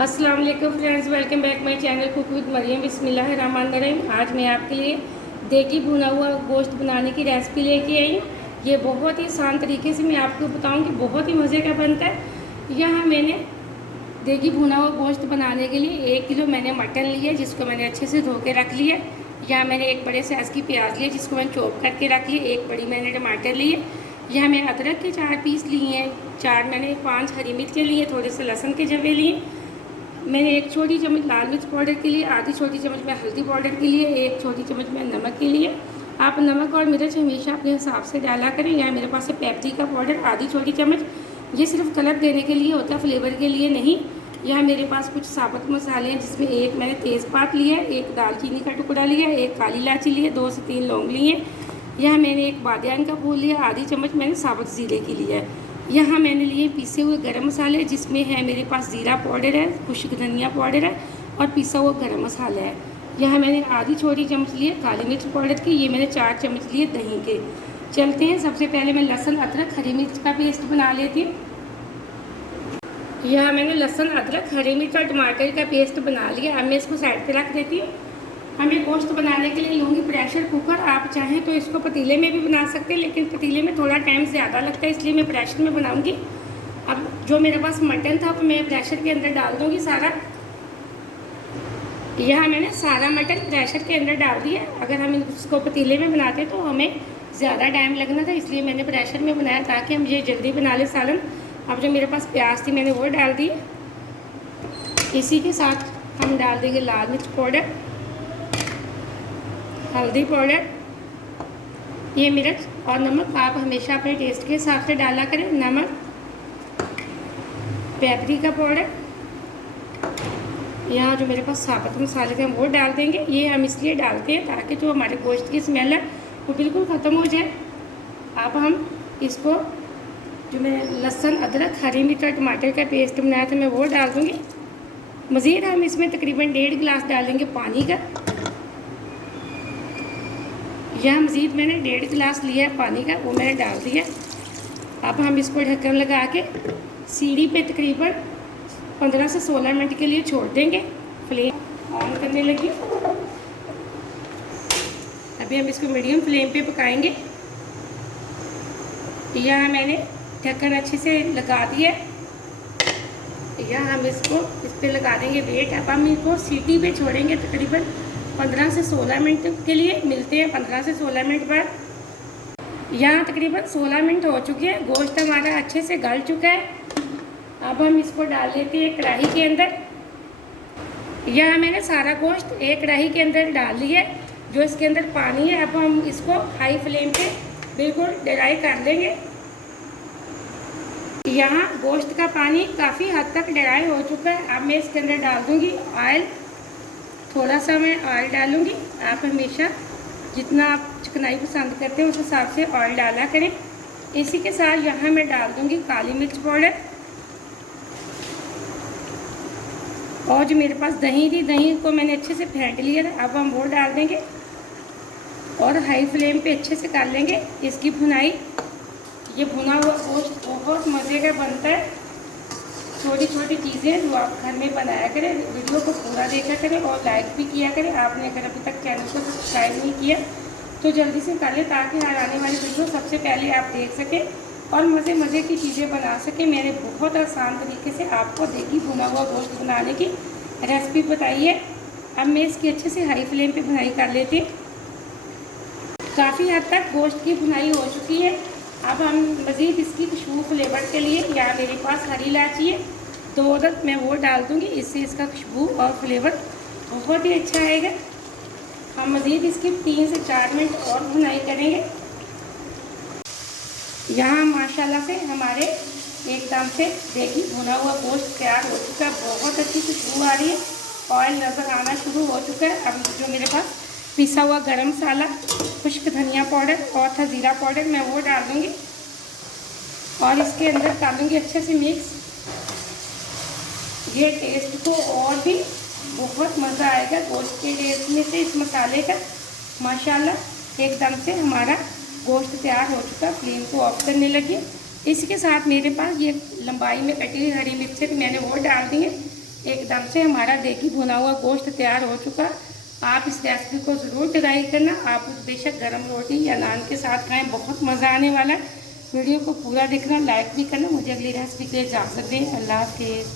अस्सलाम वालेकुम friends, welcome back my channel cook with Maryam. बिस्मिल्लाहिर्रहमानिर्रहीम। आज मैं आपके लिए देगी भुना हुआ गोश्त बनाने की रेसिपी लेके आई हूँ। ये बहुत ही आसान तरीके से मैं आपको बताऊँगी, बहुत ही मज़े का बनता है। यहाँ मैंने देगी भुना हुआ गोश्त बनाने के लिए 1 किलो मैंने मटन लिया, जिसको मैंने अच्छे से धो के रख लिया। यहाँ मैंने एक बड़े साइज़ की प्याज ली, जिसको मैंने चॉप करके रख लिया। एक बड़ी मैंने टमाटर लिए। यहाँ मैं अदरक के 4 पीस लिए हैं। 4 मैंने 5 हरी मिर्चें लिए, थोड़े से लहसुन के जवे लिए। मैंने 1 छोटी चम्मच लाल मिर्च पाउडर के लिए, आधी छोटी चम्मच में हल्दी पाउडर के लिए, 1 छोटी चम्मच में नमक के लिए। आप नमक और मिर्च हमेशा अपने हिसाब से डाला करें। यहाँ मेरे पास है पेपरिका पाउडर आधी छोटी चम्मच, ये सिर्फ कलर देने के लिए होता है, फ्लेवर के लिए नहीं। यहाँ मेरे पास कुछ साबुत मसाले हैं, जिसमें एक मैंने तेज़पात लिया है, एक दालचीनी का टुकड़ा लिया, एक काली इलायची लिए, 2 से 3 लौंग लिए। यहाँ मैंने एक बादियान का फूल लिया, आधी चम्मच मैंने साबुत ज़ीरे की लिया है। यहाँ मैंने लिए पीसे हुए गरम मसाले, जिसमें है मेरे पास ज़ीरा पाउडर है, खुश्क धनिया पाउडर है और पिसा हुआ गरम मसाला है। यहाँ मैंने आधी छोटी चम्मच लिए काली मिर्च पाउडर की। ये मैंने 4 चम्मच लिए दही के। चलते हैं, सबसे पहले मैं लहसुन अदरक हरी मिर्च का पेस्ट बना लेती हूँ। यहाँ मैंने लहसुन अदरक हरी मिर्च और टमाटर का पेस्ट बना लिया। अब मैं इसको साइड पे रख देती हूँ। हमें गोश्त बनाने के लिए लूँगी प्रेशर कुकर। आप चाहें तो इसको पतीले में भी बना सकते हैं, लेकिन पतीले में थोड़ा टाइम ज़्यादा लगता है, इसलिए मैं प्रेशर में बनाऊँगी। अब जो मेरे पास मटन था वो मैं प्रेशर के अंदर डाल दूँगी सारा। यहाँ मैंने सारा मटन प्रेशर के अंदर डाल दिया। अगर हम इसको पतीले में बनाते तो हमें ज़्यादा टाइम लगना था, इसलिए मैंने प्रेशर में बनाया ताकि हम ये जल्दी बना लें सालन। अब जो मेरे पास प्याज थी मैंने वो डाल दी। इसी के साथ हम डाल देंगे लाल मिर्च पाउडर, हल्दी पाउडर, ये मिर्च और नमक आप हमेशा अपने टेस्ट के हिसाब से डाला करें। नमक, पेपरिका पाउडर, यहाँ जो मेरे पास साबुत मसाले थे हम वो डाल देंगे। ये हम इसलिए डालते हैं ताकि जो हमारे गोश्त की स्मेल है वो बिल्कुल ख़त्म हो जाए। अब हम इसको जो मैं लहसुन अदरक हरी मिर्च और टमाटर का पेस्ट बनाया था मैं वो डाल दूँगी। मज़ीद हम इसमें तकरीबन 1.5 गिलास डालेंगे पानी का। यह मज़ीद मैंने 1.5 गिलास लिया है पानी का, वो मैंने डाल दिया। अब हम इसको ढक्कन लगा के सीढ़ी पे तकरीबन 15 से 16 मिनट के लिए छोड़ देंगे। फ्लेम ऑन करने लगी। अभी हम इसको मीडियम फ्लेम पे पकाएंगे। यहाँ मैंने ढक्कन अच्छे से लगा दिया। यहाँ हम इसको इस पर लगा देंगे वेट। अब हम इसको सीटी पे छोड़ेंगे तकरीबन 15 से 16 मिनट के लिए। मिलते हैं 15 से 16 मिनट बाद। यहाँ तकरीबन 16 मिनट हो चुके हैं, गोश्त हमारा अच्छे से गल चुका है। अब हम इसको डाल देते हैं कढ़ाई के अंदर। यहाँ मैंने सारा गोश्त एक कढ़ाई के अंदर डाल लिया है। जो इसके अंदर पानी है अब हम इसको हाई फ्लेम पे बिल्कुल ड्राई कर देंगे। यहाँ गोश्त का पानी काफ़ी हद तक ड्राई हो चुका है। अब मैं इसके अंदर डाल दूँगी ऑयल। थोड़ा सा मैं ऑयल डालूँगी। आप हमेशा जितना आप चिकनाई पसंद करते हैं उस हिसाब से ऑयल डाला करें। इसी के साथ यहाँ मैं डाल दूँगी काली मिर्च पाउडर। और जो मेरे पास दही थी, दही को मैंने अच्छे से फेंट लिया था, अब हम वो डाल देंगे और हाई फ्लेम पे अच्छे से कर लेंगे इसकी भुनाई। ये भुना हुआ गोश्त बहुत मज़े का बनता है। छोटी छोटी चीज़ें जो आप घर में बनाया करें, वीडियो को पूरा देखा करें और लाइक भी किया करें। आपने अगर अभी तक चैनल को सब्सक्राइब नहीं किया तो जल्दी से कर लें, ताकि हर आने वाली वीडियो सबसे पहले आप देख सकें और मज़े की चीज़ें बना सकें। मैंने बहुत आसान तरीके से आपको देगी भुना हुआ गोश्त बनाने की रेसिपी बताई है। अब मैं इसकी अच्छे से हाई फ्लेम पे भुनाई कर लेती हूँ। काफ़ी हद तक गोश्त की भुनाई हो चुकी है। अब हम मज़ीद इसकी खुशबू फ्लेवर के लिए, यहाँ मेरे पास हरी इलायची है 2 अदद, मैं वो डाल दूँगी। इससे इसका खुशबू और फ्लेवर बहुत ही अच्छा आएगा। हम मज़ीद इसकी 3 से 4 मिनट और भुनाई करेंगे। यहाँ माशाल्लाह से हमारे एकदम से देखिए भुना हुआ गोश्त तैयार हो चुका है। बहुत अच्छी खुशबू आ रही है, ऑयल नज़र आना शुरू हो चुका है। अब जो मेरे पास पिसा हुआ गरम मसाला, खुश्क धनिया पाउडर और ज़ीरा पाउडर मैं वो डाल दूँगी और इसके अंदर डालूँगी अच्छे से मिक्स। ये टेस्ट को और भी बहुत मज़ा आएगा गोश्त के टेस्ट में से, इस मसाले का। माशाल्लाह एकदम से हमारा गोश्त तैयार हो चुका। फ्लेम को ऑफ करने लगी। इसके साथ मेरे पास ये लंबाई में कटी हुई हरी मिर्चें मैंने वो डाल दी है। एकदम से हमारा देखी भुना हुआ गोश्त तैयार हो चुका। आप इस रेसिपी को ज़रूर ट्राई करना। आप बेशक गरम रोटी या नान के साथ खाएं, बहुत मज़ा आने वाला है। वीडियो को पूरा देखना, लाइक भी करना। मुझे अगली रेसिपी के लिए इजाज़त दें। अल्लाह हाफिज़।